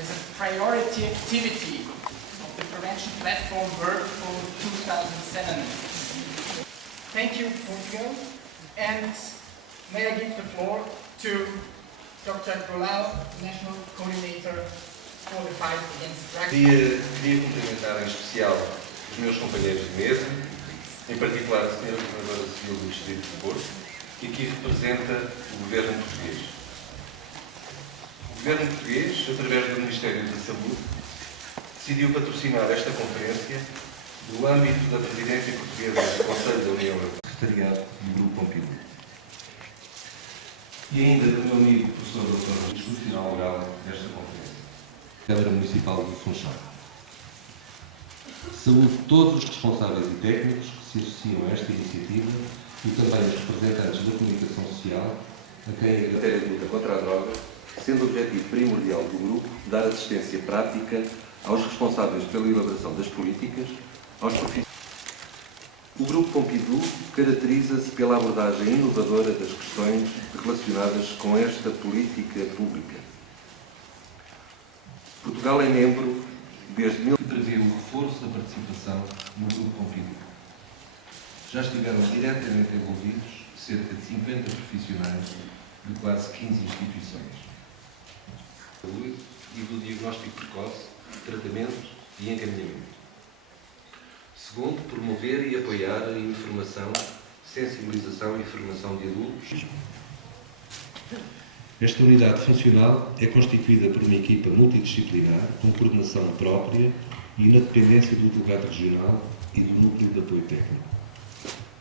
as a priority activity of the prevention platform work for 2007. Thank you, Portugal, and may I give the floor to Dr. Golau, National Coordinator for the Fight Against Drugs. Queria cumprimentar em especial os meus companheiros de mesa, em particular a Sra. Governadora Civil do Distrito de Porto, que aqui representa o Governo português. O Governo português, através do Ministério da Saúde, decidiu patrocinar esta conferência no âmbito da Presidência Portuguesa do Conselho da União Europeia, secretariado do Grupo Pompidou. E ainda do meu amigo professor Dr. Discurso inaugural desta conferência, Câmara Municipal do Funchal. Saúdo todos os responsáveis e técnicos que se associam a esta iniciativa e também os representantes da comunicação social, a quem a matéria de luta contra a droga, sendo o objetivo primordial do grupo dar assistência prática aos responsáveis pela elaboração das políticas, aos profissionais. O Grupo Pompidou caracteriza-se pela abordagem inovadora das questões relacionadas com esta política pública. Portugal é membro desde que prevê o reforço da participação no Grupo Pompidou. Já estiveram diretamente envolvidos cerca de 50 profissionais de quase 15 instituições. Saúde e do diagnóstico precoce, tratamento e encaminhamento. Segundo, promover e apoiar a informação, sensibilização e formação de adultos. Esta unidade funcional é constituída por uma equipa multidisciplinar, com coordenação própria e na dependência do delegado regional e do núcleo de apoio técnico.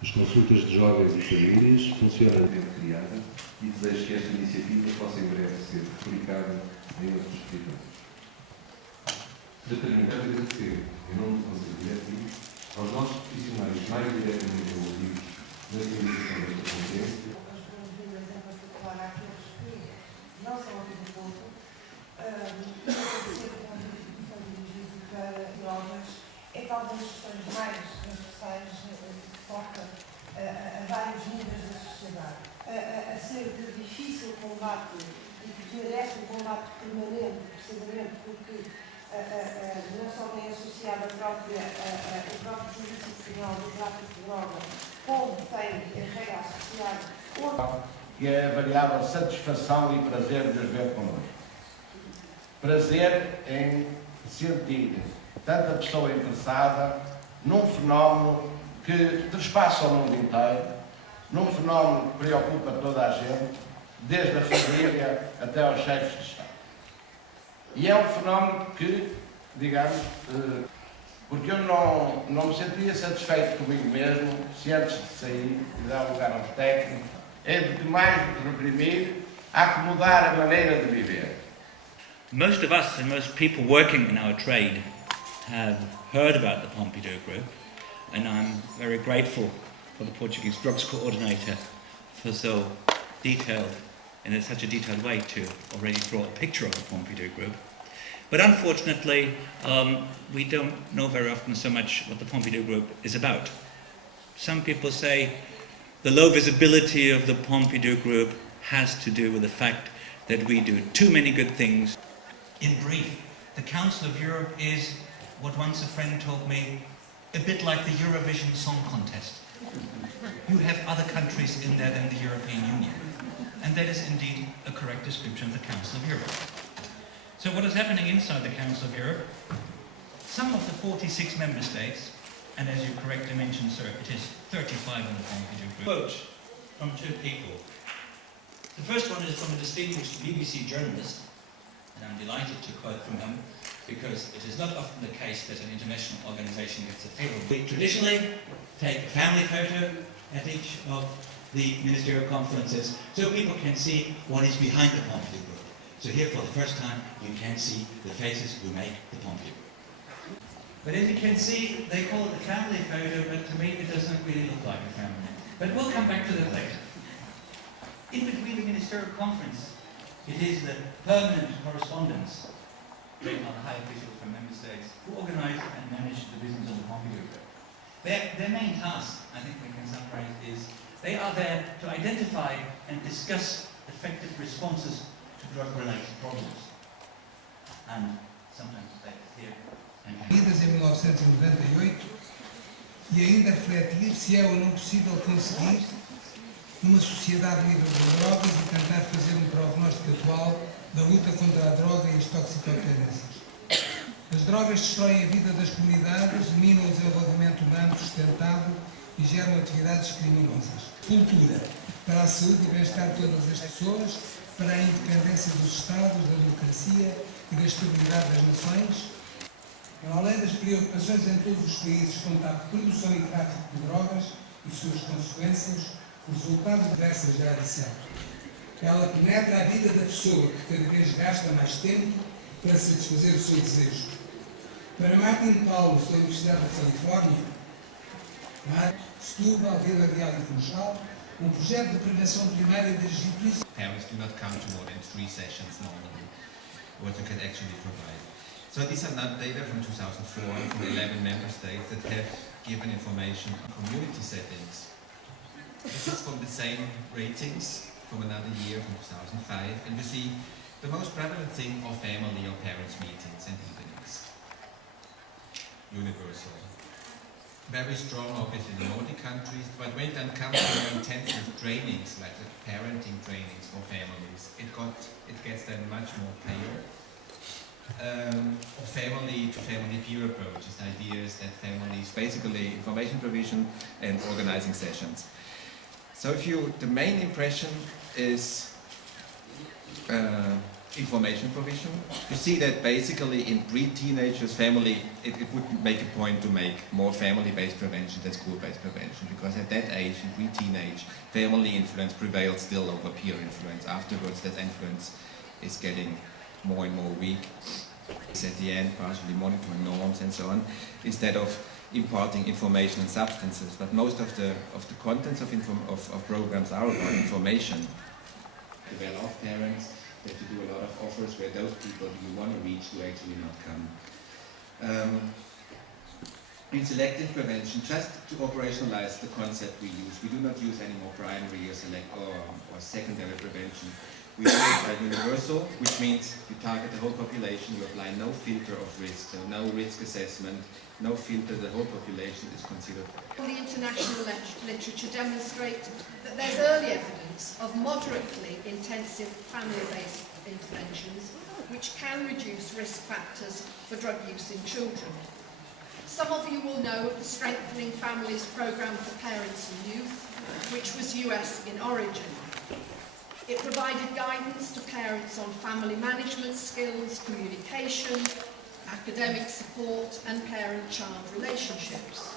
As consultas de jovens e famílias funcionam dentro criada e desejo que esta iniciativa possa em breve ser replicada em outros territórios. Para terminar, agradecer, em nome do Conselho Diretivo, aos nossos profissionais mais diretamente envolvidos na realização desta conferência. As boas-vindas em particular àqueles que não são aqui do Porto, e agradecer o convite que foi dirigido para drogas, é talvez das questões mais transversais que toca a vários níveis da sociedade. A ser de difícil combate e que merece um combate permanente, precisamente porque não só tem associado o próprio Serviço Nacional do Tráfico de Drogas, como tem a regra associada. Que é a variável satisfação e prazer de os ver connosco. Prazer em sentir tanta pessoa interessada num fenómeno que trespassa o mundo inteiro, num fenómeno que preocupa toda a gente, desde a família até aos chefes de Estado. E é um fenómeno que, digamos, porque eu não me sentia satisfeito comigo mesmo se antes de sair e dar lugar aos técnicos, é de mais do que reprimir, a acomodar a maneira de viver. Most of us and most people working in our trade have heard about the Pompidou Group, and I'm very grateful for the Portuguese drugs coordinator for so detailed, in such a detailed way, to already draw a picture of the Pompidou Group. But unfortunately, we don't know very often so much what the Pompidou Group is about. Some people say the low visibility of the Pompidou Group has to do with the fact that we do too many good things. In brief, the Council of Europe is, what once a friend told me, a bit like the Eurovision Song Contest. You have other countries in there than the European Union. And that is indeed a correct description of the Council of Europe. So what is happening inside the Council of Europe? Some of the 46 member states, and as you correctly mentioned, sir, it is 35 in the Pompidou Group. Quote from two people. The first one is from a distinguished BBC journalist, and I'm delighted to quote from him, because it is not often the case that an international organization gets a favorable. We traditionally take a family photo at each of the ministerial conferences so people can see what is behind the Pompidou Group. So here for the first time you can see the faces who make the Pompidou Group. But as you can see, they call it a family photo, but to me it doesn't really look like a family. But we'll come back to that later. In between the ministerial conference, it is the permanent correspondence written by the high officials from member states who organize and manage the business of the Pompidou Group. Their main task, I think we can summarize, is they are there to identify and discuss effective responses to drug-related problems. and sometimes they here. Em 1998 e ainda refletir se é ou não possível conseguir, numa sociedade livre de drogas, e tentar fazer um prognóstico atual da luta contra a droga e as toxicodependências. As drogas destroem a vida das comunidades, minam o desenvolvimento humano sustentável e geram atividades criminosas. Cultura, para a saúde e bem-estar de todas as pessoas, para a independência dos Estados, da democracia e da estabilidade das nações. Além das preocupações em todos os países quanto à produção e tráfico de drogas e suas consequências, os resultados diversas da adição. Ela penetra a vida da pessoa, que cada vez gasta mais tempo para satisfazer o seu desejo. Para Martin Paulus, da Universidade da Califórnia, Setúbal, Vila Real e Funchal, projeto de prevenção primária das GPs. Parents do not come to more than 3 sessions normally, what you can actually provide. So these are not data from 2004 from 11 member states that have given information on community settings. This is from the same ratings from another year, from 2005, and you see the most prevalent thing are family or parents' meetings and evenings. Universal. Very strong, obviously, in the Nordic countries, but when it comes to more intensive trainings, like the parenting trainings for families, it gets then much more pale. Family-to-family peer approaches, ideas that families, basically information provision and organizing sessions. So the main impression is information provision. You see that basically in pre-teenagers, it would make a point to make more family-based prevention than school-based prevention, because at that age, in pre-teenage, family influence prevails still over peer influence. Afterwards, that influence is getting more and more weak. It's at the end partially monitoring norms and so on, instead of imparting information and substances. But most of the contents of programs are about information. Develop parents, that you do a lot of offers where those people you want to reach do actually not come. In selective prevention, just to operationalize the concept we use, we do not use any more primary or secondary prevention. We do it by universal, which means you target the whole population, you apply no filter of risk, so no risk assessment, no filter, the whole population is considered. The international literature demonstrates that there's early evidence of moderately intensive family-based interventions which can reduce risk factors for drug use in children. Some of you will know of the Strengthening Families Programme for Parents and Youth, which was US in origin. It provided guidance to parents on family management skills, communication, academic support and parent-child relationships.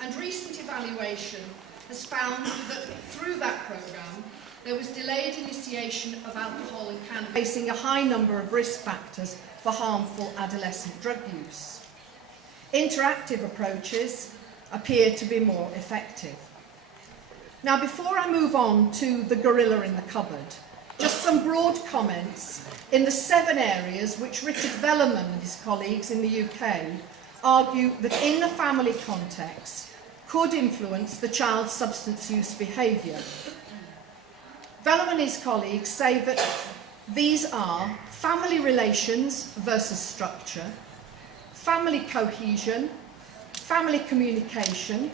And recent evaluation has found that through that programme there was delayed initiation of alcohol and cannabis, facing a high number of risk factors for harmful adolescent drug use. Interactive approaches appear to be more effective. Now, before I move on to the gorilla in the cupboard, just some broad comments in the 7 areas which Richard Velleman and his colleagues in the UK argue that in the family context could influence the child's substance use behaviour. Velleman and his colleagues say that these are family relations versus structure, family cohesion, family communication,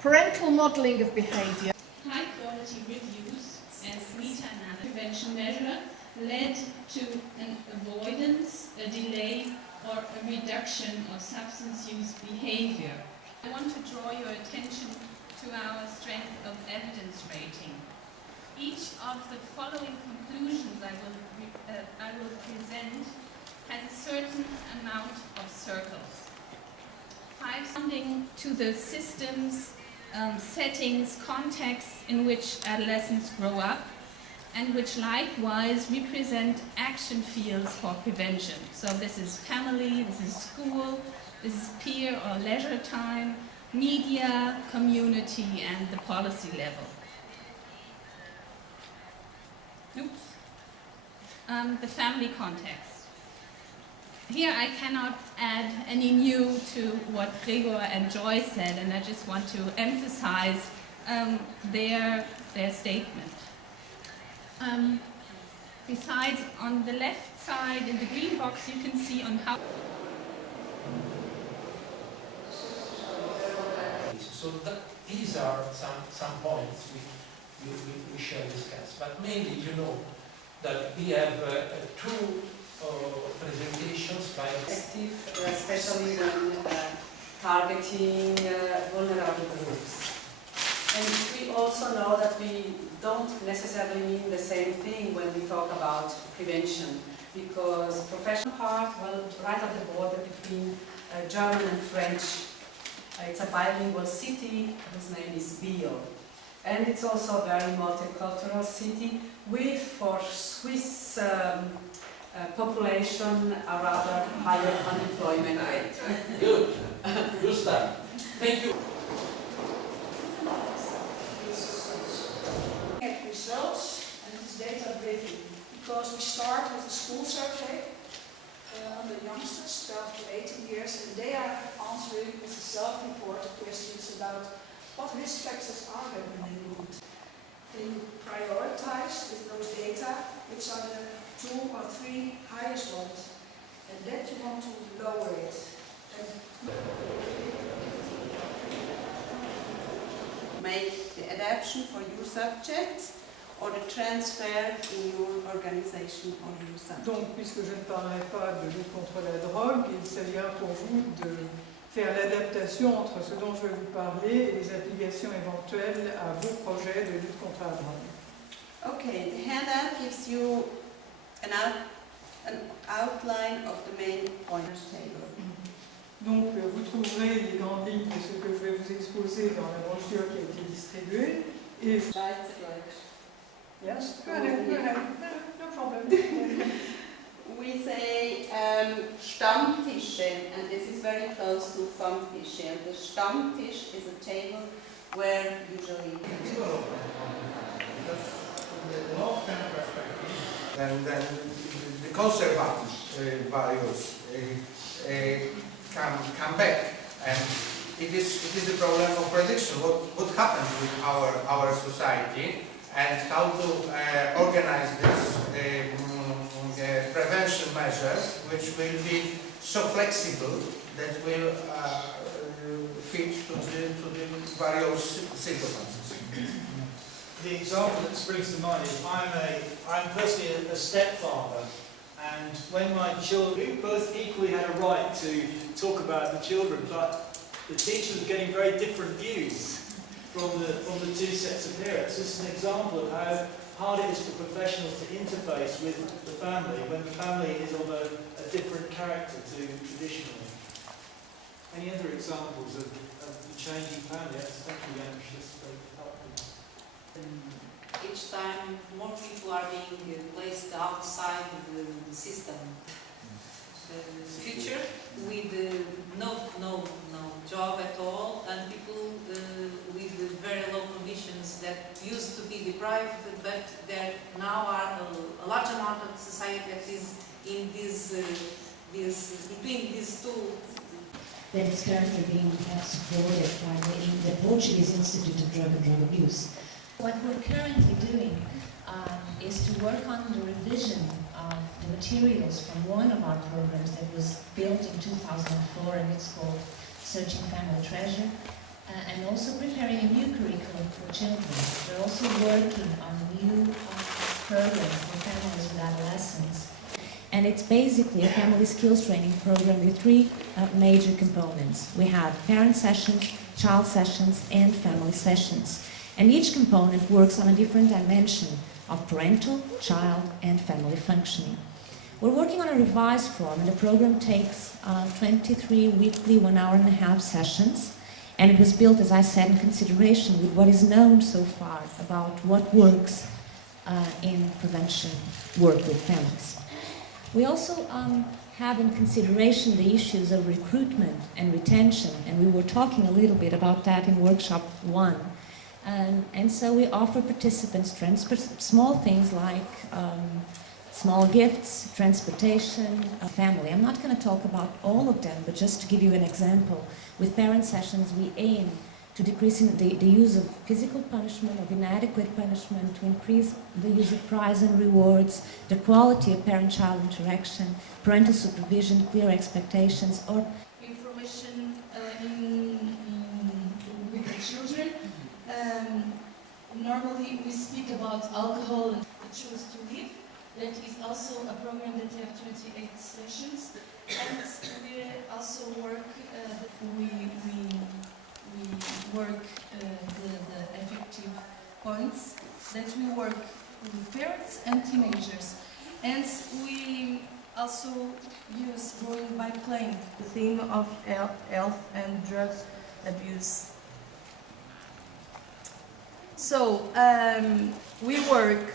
parental modelling of behaviour. High-quality reviews as meta-analysis prevention measure led to an avoidance, a delay, or a reduction of substance use behavior. I want to draw your attention to our strength of evidence rating. Each of the following conclusions I will present has a certain amount of circles. 5 sounding to the systems, settings, contexts in which adolescents grow up, and which likewise represent action fields for prevention. So this is family, this is school, this is peer or leisure time, media, community, and the policy level. The family context. Here I cannot add any new to what Gregor and Joy said, and I just want to emphasize their statement. Besides, on the left side in the green box, you can see on how. So these are some points we shall discuss. But mainly, you know, that we have two presentations by active, especially when targeting vulnerable groups. And we also know that we don't necessarily mean the same thing when we talk about prevention, because professional part, well, right at the border between German and French. It's a bilingual city whose name is Biel. And it's also a very multicultural city with, for Swiss population, a rather higher unemployment rate. Good. Good start. Thank you. At results, and it's data driven, because we start with a school survey on the youngsters, 12 to 18 years, and they are answering with self-reported questions about what risk factors are there in the neighborhood. Then you prioritize with those data which are the 2 or 3 highest ones, and that you want to lower it. Make the adaptation for your subjects or the transfer in your organization or your subject. Donc, puisque je ne parlerai pas de lutte contre la drogue, il s'agira pour vous de faire l'adaptation entre ce dont je vais vous parler et les applications éventuelles à vos projets de lutte contre la drogue. Okay, the handout gives you an outline of the main pointers table. Donc, vous trouverez les grandes lignes de ce que je vais vous exposer dans la brochure qui a été distribuée. Et yes, go ahead, no problem. We say Stammtische, and this is very close to Stammtische. And the Stammtisch is a table where usually. And then the conservative values come back, and it is the problem of prediction. What happens with our society, and how to organize this prevention measures, which will be so flexible that will fit to the various circumstances. The example that springs to mind is I'm personally a stepfather, and when my children both equally had a right to talk about the children, but the teachers were getting very different views from the two sets of parents. This is an example of how hard it is for professionals to interface with the family when the family is of a different character to traditionally. Any other examples of the changing family? Thank you, Janusz. That's very helpful. Each time more people are being placed outside the system. The future with no job at all, and people with very low conditions that used to be deprived, but there now are a large amount of society that is in this between these two. That is currently being supported by the Portuguese Institute of Drug and Drug Abuse. What we're currently doing is to work on the revision of the materials from one of our programs that was built in 2004, and it's called Searching Family Treasure, and also preparing a new curriculum for children. We're also working on a new program for families with adolescents. And it's basically a family skills training program with 3 major components. We have parent sessions, child sessions, and family sessions. And each component works on a different dimension of parental, child, and family functioning. We're working on a revised form, and the program takes 23 weekly 1 hour and a half sessions. And it was built, as I said, in consideration with what is known so far about what works in prevention work with families. We also have in consideration the issues of recruitment and retention, and we were talking a little bit about that in workshop 1. And so we offer participants small things like small gifts, transportation, family. I'm not going to talk about all of them, but just to give you an example, with parent sessions we aim to decreasing the use of physical punishment, of inadequate punishment, to increase the use of prize and rewards, the quality of parent-child interaction, parental supervision, clear expectations, or information with the children. Normally we speak about alcohol and choose to live. That is also a program that has 28 sessions, and we also work. We work the effective points. That we work with parents and teenagers, and we also use growing by playing, the theme of health and drug abuse. So we work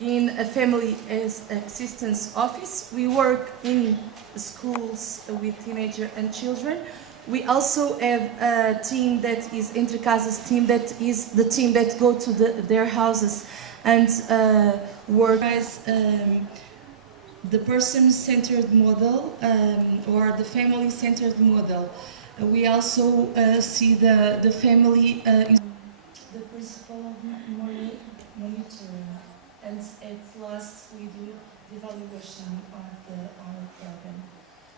in a family assistance office. We work in schools with teenagers and children. We also have a team that is Entre Casas team, that is the team that go to their houses and work as the person-centered model or the family-centered model. We also see the family the principle of monitoring, and at last we do the evaluation of the program.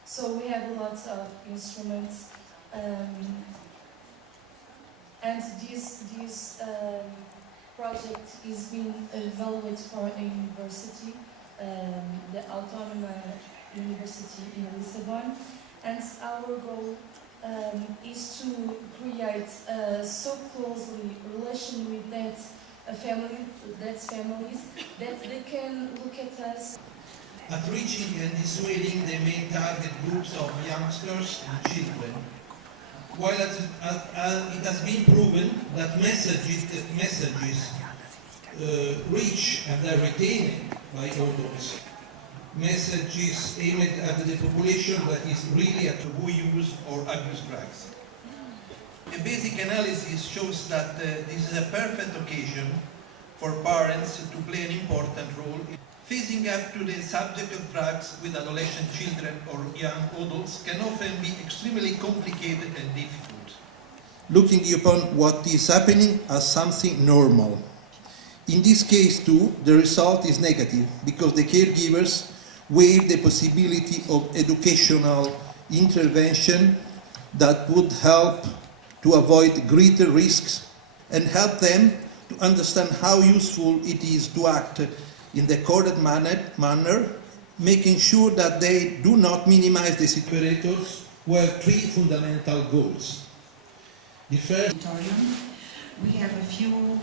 So we have lots of instruments, and this project is being evaluated for a university, the Autonomous University in Lisbon, and our goal is to create so closely relation with families that they can look at us. At reaching and dissuading the main target groups of youngsters and children, while it has been proven that messages reach and are retained by adults, messages aimed at the population that is really at who use or abuse drugs. A basic analysis shows that this is a perfect occasion for parents to play an important role in facing up to the subject of drugs with adolescent children or young adults can often be extremely complicated and difficult. Looking upon what is happening as something normal. In this case too, the result is negative because the caregivers waive the possibility of educational intervention that would help to avoid greater risks and help them to understand how useful it is to act in the correct manner, making sure that they do not minimize the situations who have three fundamental goals. The first, we have a few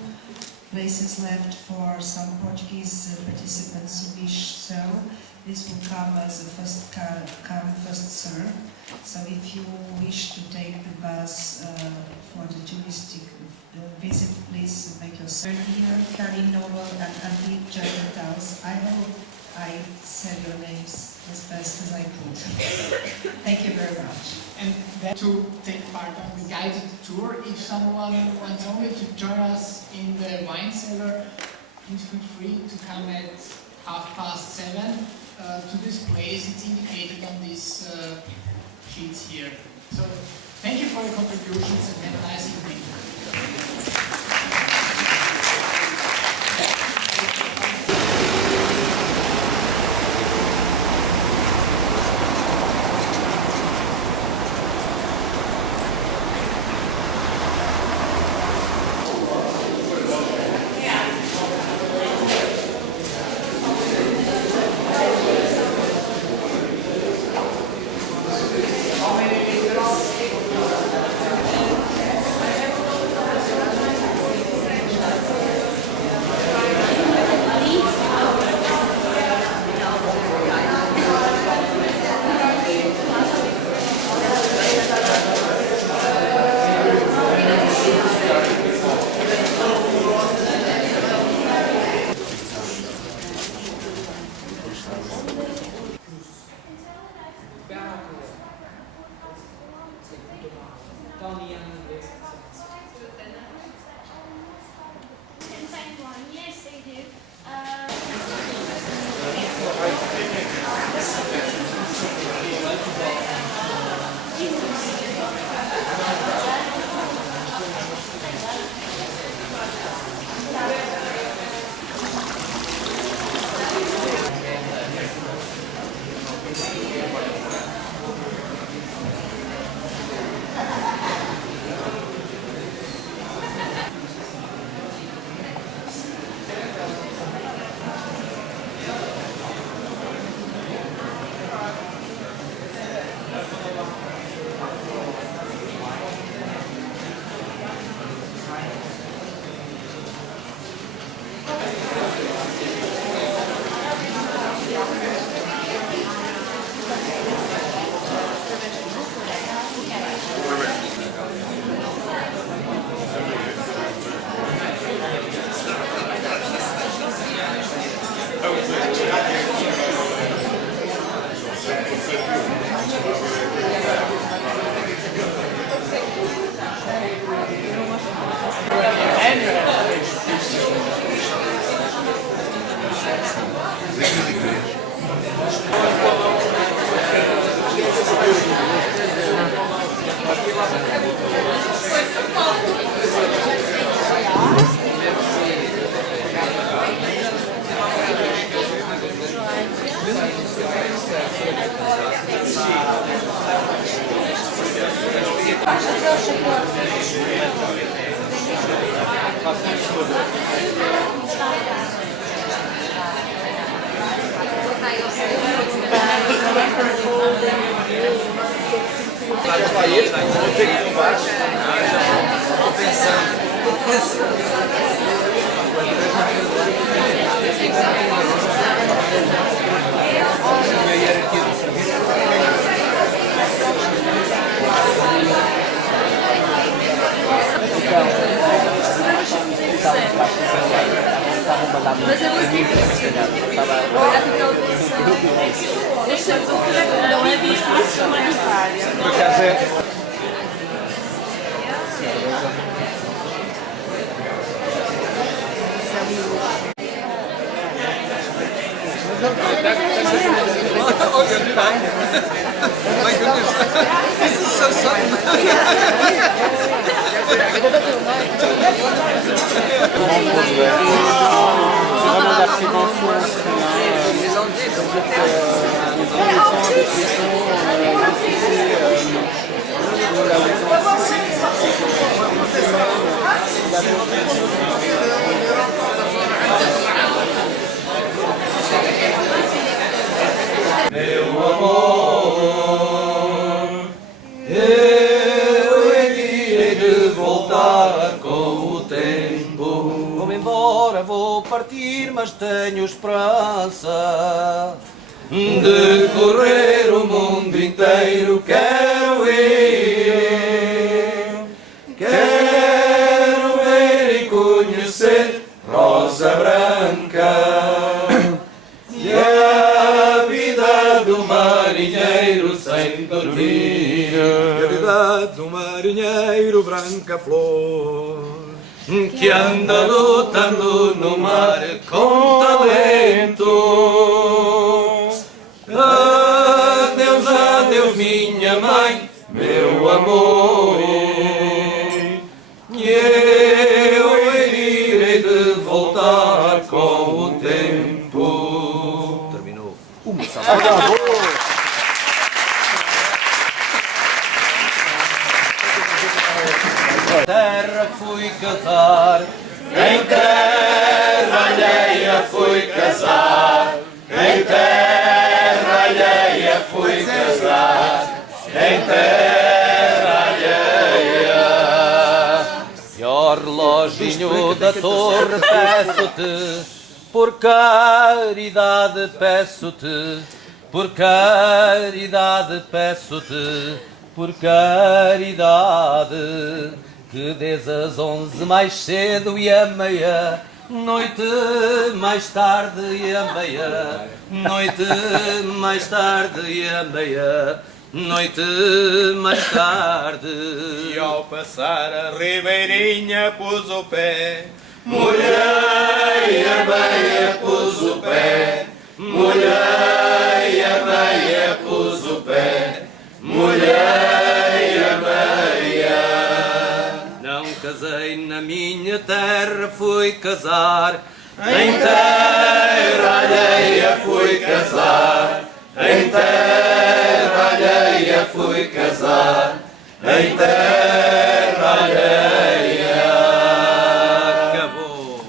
places left for some Portuguese participants who wish so. This will come as a first come, first serve. So if you wish to take the bus for the touristic visit, please make yourself here. Karin Noble and Andy Jagataus. I hope I said your names as best as I could. Thank you very much. And then to take part on the guided tour, if someone wants only to join us in the wine cellar, please feel free to come at 7:30 to this place. It's indicated on these sheets here. So thank you for your contributions and have a nice evening. Yes, they do. Mas é muito difícil. Olha aquela posição. Não é difícil nesta área. Por acaso é. My goodness, this is so sudden. Vraiment la prévention, Meu amor, eu hei de voltar com o tempo. Vou-me embora, vou partir, mas tenho esperança de correr o mundo inteiro. Quero ir, quero ver e conhecer Rosa Branca. E a vida do marinheiro sem dormir, e a vida do marinheiro branca flor, que anda lutando no mar com talento. Adeus, adeus, minha mãe, meu amor, e eu irei de voltar com o tempo. Terminou. Uma salva. Terra fui casar, em terra alheia fui casar, em terra alheia fui casar, em terra alheia. E ao reloginho da torre peço-te, por caridade peço-te, por caridade peço-te, por caridade, que des às 11 mais cedo e à meia noite mais tarde e à meia noite mais tarde e à meia noite mais tarde. E ao passar a ribeirinha pus o pé, molhei a meia pus o pé, molhei a meia pus o pé, molhei a meia. Não casei na minha terra, fui casar, em terra alheia fui casar, em terra alheia fui casar, em terra alheia. Acabou.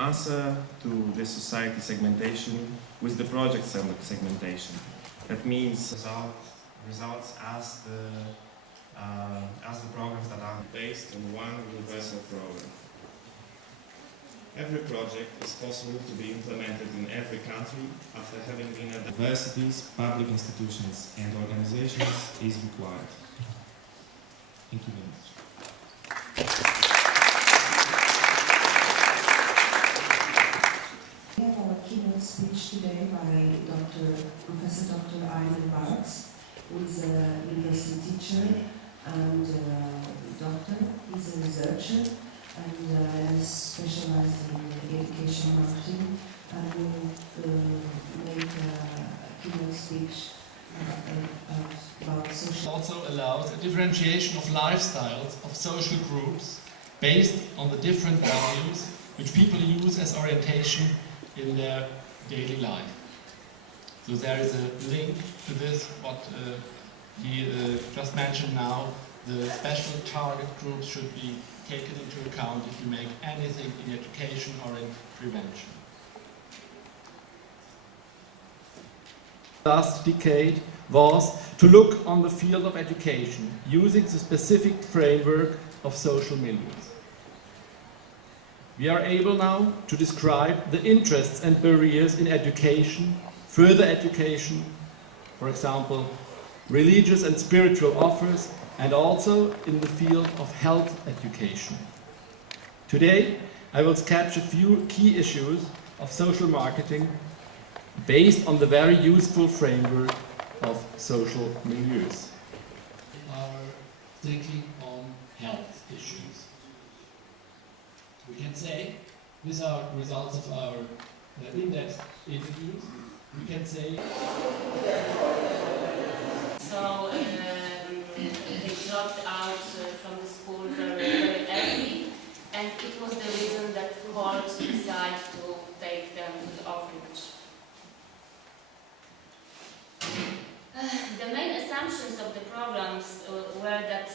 Answer to the society segmentation with the project segmentation. That means results as the programs that are based on one universal program. Every project is possible to be implemented in every country after having been at universities, public institutions and organizations is required. Thank you very much. We have our keynote speech today by Professor Dr. Ivan Barks, who is a university teacher and doctor. He's a researcher and specialized in education marketing, and will make a keynote speech about social. Also allows a differentiation of lifestyles of social groups based on the different values which people use as orientation in their daily life. So there is a link to this, what he just mentioned now. The special target groups should be taken into account if you make anything in education or in prevention. Last decade was to look on the field of education using the specific framework of social milieux. We are able now to describe the interests and barriers in education, further education, for example, religious and spiritual offers, and also in the field of health education. Today, I will sketch a few key issues of social marketing based on the very useful framework of social milieus. Our thinking on health issues. We can say, with our results of our in-depth interviews, we can say... So they dropped out from the school very early, and it was the reason that court decided to take them to the orphanage. The main assumptions of the programs were that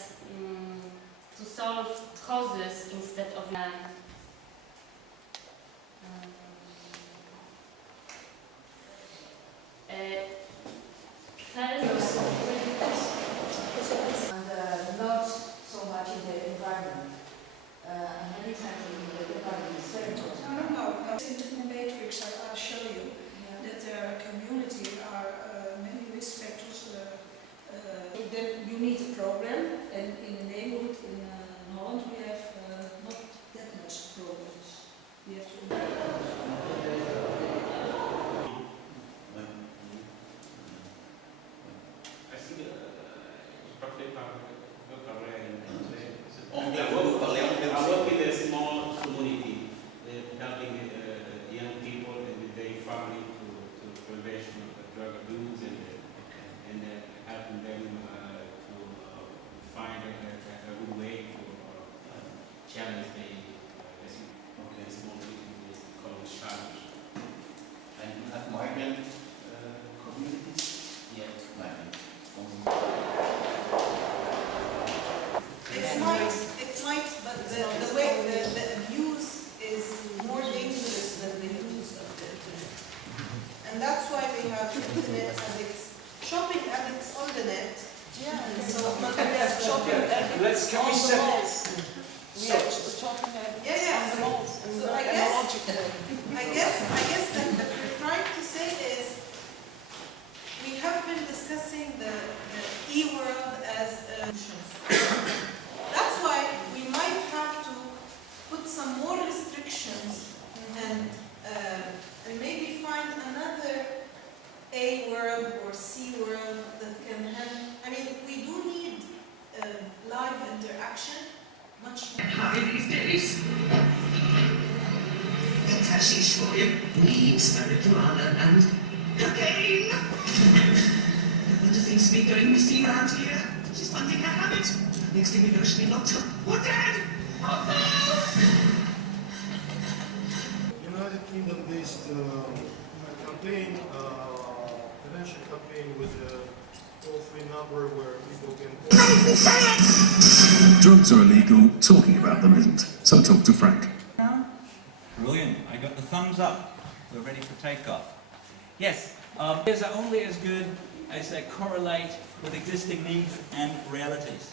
to solve causes instead of and not so much in the environment. And many times in the environment is very important. No. In the matrix, I'll show you that there community are many risk factors. Then you need a program, and in the neighborhood in Holland we have not that much programs. We have to. I work with a small community, helping young people and their family to prevention of drug abuse and helping them to find a good way to challenge the small communities called challenge. And you have migrant communities? Yeah, migrant. It might, but the way the abuse is more dangerous than the use of the internet. And that's why we have internet addicts, shopping addicts on the net. Yeah, so we have shopping addicts Can we on the set malls. We have shopping addicts on the malls. So I guess that what we're trying to say is we have been discussing the e-world as that's why we might have to put some more restrictions and maybe find another A world or C world that can have. I mean, we do need live interaction much more. High these days. That's how she's for you. Weed, marijuana, and cocaine. I wonder things be going missing around here. She's finding her habit. Next thing we know, she'll be locked up. We're dead! United Kingdom-based campaign, prevention campaign with a toll-free number where people can call. Drugs are illegal, talking about them isn't. So talk to Frank. Brilliant. I got the thumbs up. We're ready for takeoff. Yes, ideas are only as good as they correlate with existing needs and realities.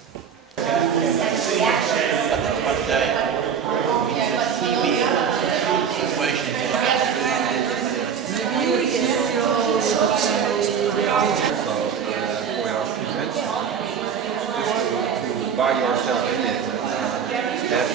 Buy yourself in it and have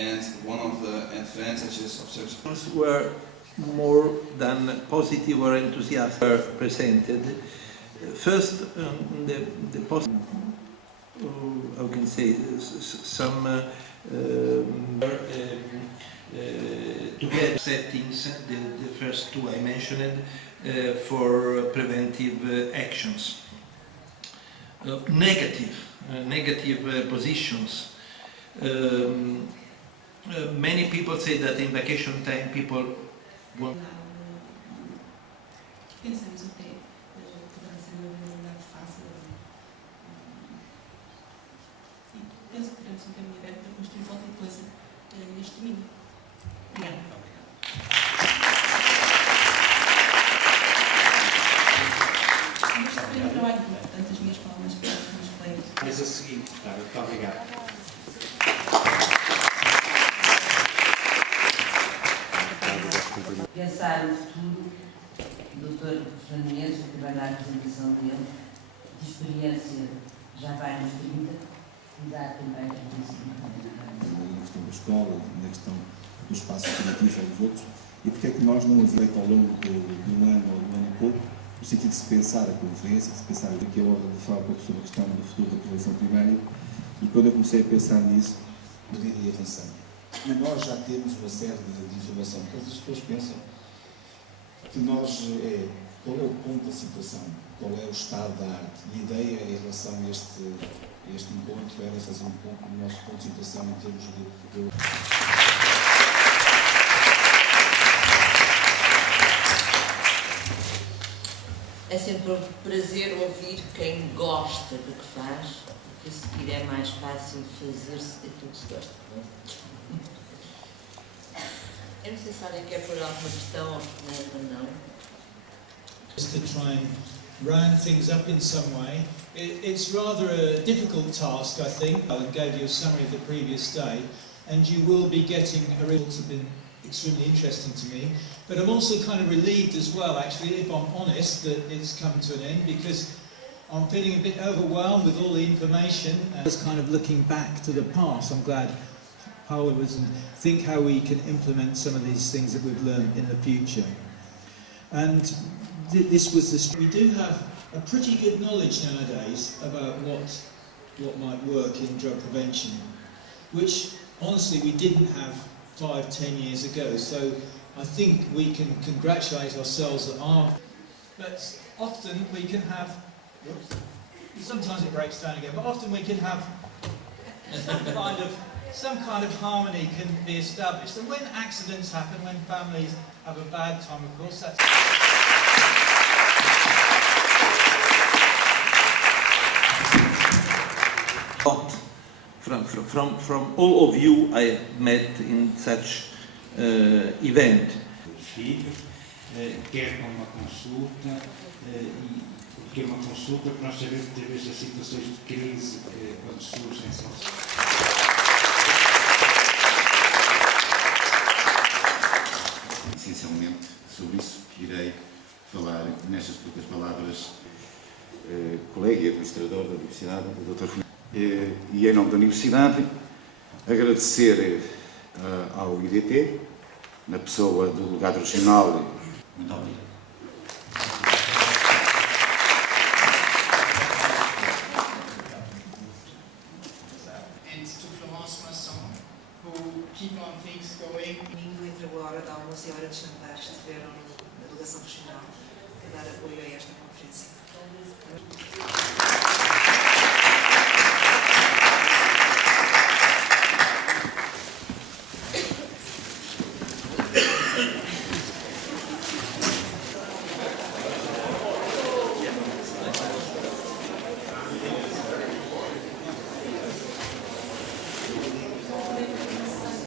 And one of the advantages of such were more than positive or enthusiastic were presented. First, the positive, how can I say, some to get settings, the first two I mentioned, for preventive actions. Negative positions. Many people say that in vacation time people will. Pensamos até poderá ser uma realidade fácil. Sim, penso que teremos um caminho aberto para construir qualquer coisa neste domingo. Obrigada. Mas foi um trabalho, portanto, as minhas palmas para os meus colegas. Mas a seguir, muito obrigado. Pensar no futuro, o Dr. Fernando Mendes, que vai dar a apresentação dele, de experiência já vai nos 30, e dá também a na questão da escola, na questão do espaço formativo aos outros, e porque é que nós não havemos ao longo do ano ou do ano e pouco, no sentido de se pensar a conferência, de se pensar aqui a hora de falar um pouco sobre a questão do futuro da prevenção primária, e quando eu comecei a pensar nisso, eu iria avançando. E nós já temos uma série de informação, porque as pessoas pensam que nós, qual é o ponto da situação, qual é o estado da arte, e a ideia em relação a este encontro era fazer um pouco o nosso ponto de situação em termos de... É sempre um prazer ouvir quem gosta do que faz, porque a seguir é mais fácil fazer-se de tudo se gosta. Eu não sei se alguém quer pôr alguma questão ou não. To try and round things up in some way. It's rather a difficult task, I think. I gave you a summary of the previous day, and you will be getting a results have been extremely interesting to me. But I'm also kind of relieved as well, actually, if I'm honest, that it's come to an end, because I'm feeling a bit overwhelmed with all the information. And just kind of looking back to the past, I'm glad Paula was and think how we can implement some of these things that we've learned in the future. And this was the... We do have a pretty good knowledge nowadays about what might work in drug prevention, which honestly we didn't have 5-10 years ago. So I think we can congratulate ourselves that our... But often we can have... Sometimes it breaks down again, but often we can have some kind of harmony can be established. And when accidents happen, when families have a bad time, of course, that's... From all of you I met in such event. Quer com uma consulta, porque é uma consulta que nós sabemos que muitas vezes as situações de crise, quando surgem, são... Essencialmente, sobre isso irei falar nestas poucas palavras, colega e administrador da Universidade, o Dr. Fernando. E em nome da Universidade, agradecer ao IDT, na pessoa do delegado regional. Muito obrigado. Domingo, entre a hora de almoço e a hora de jantar, estiveram na delegação regional a dar apoio a esta conferência.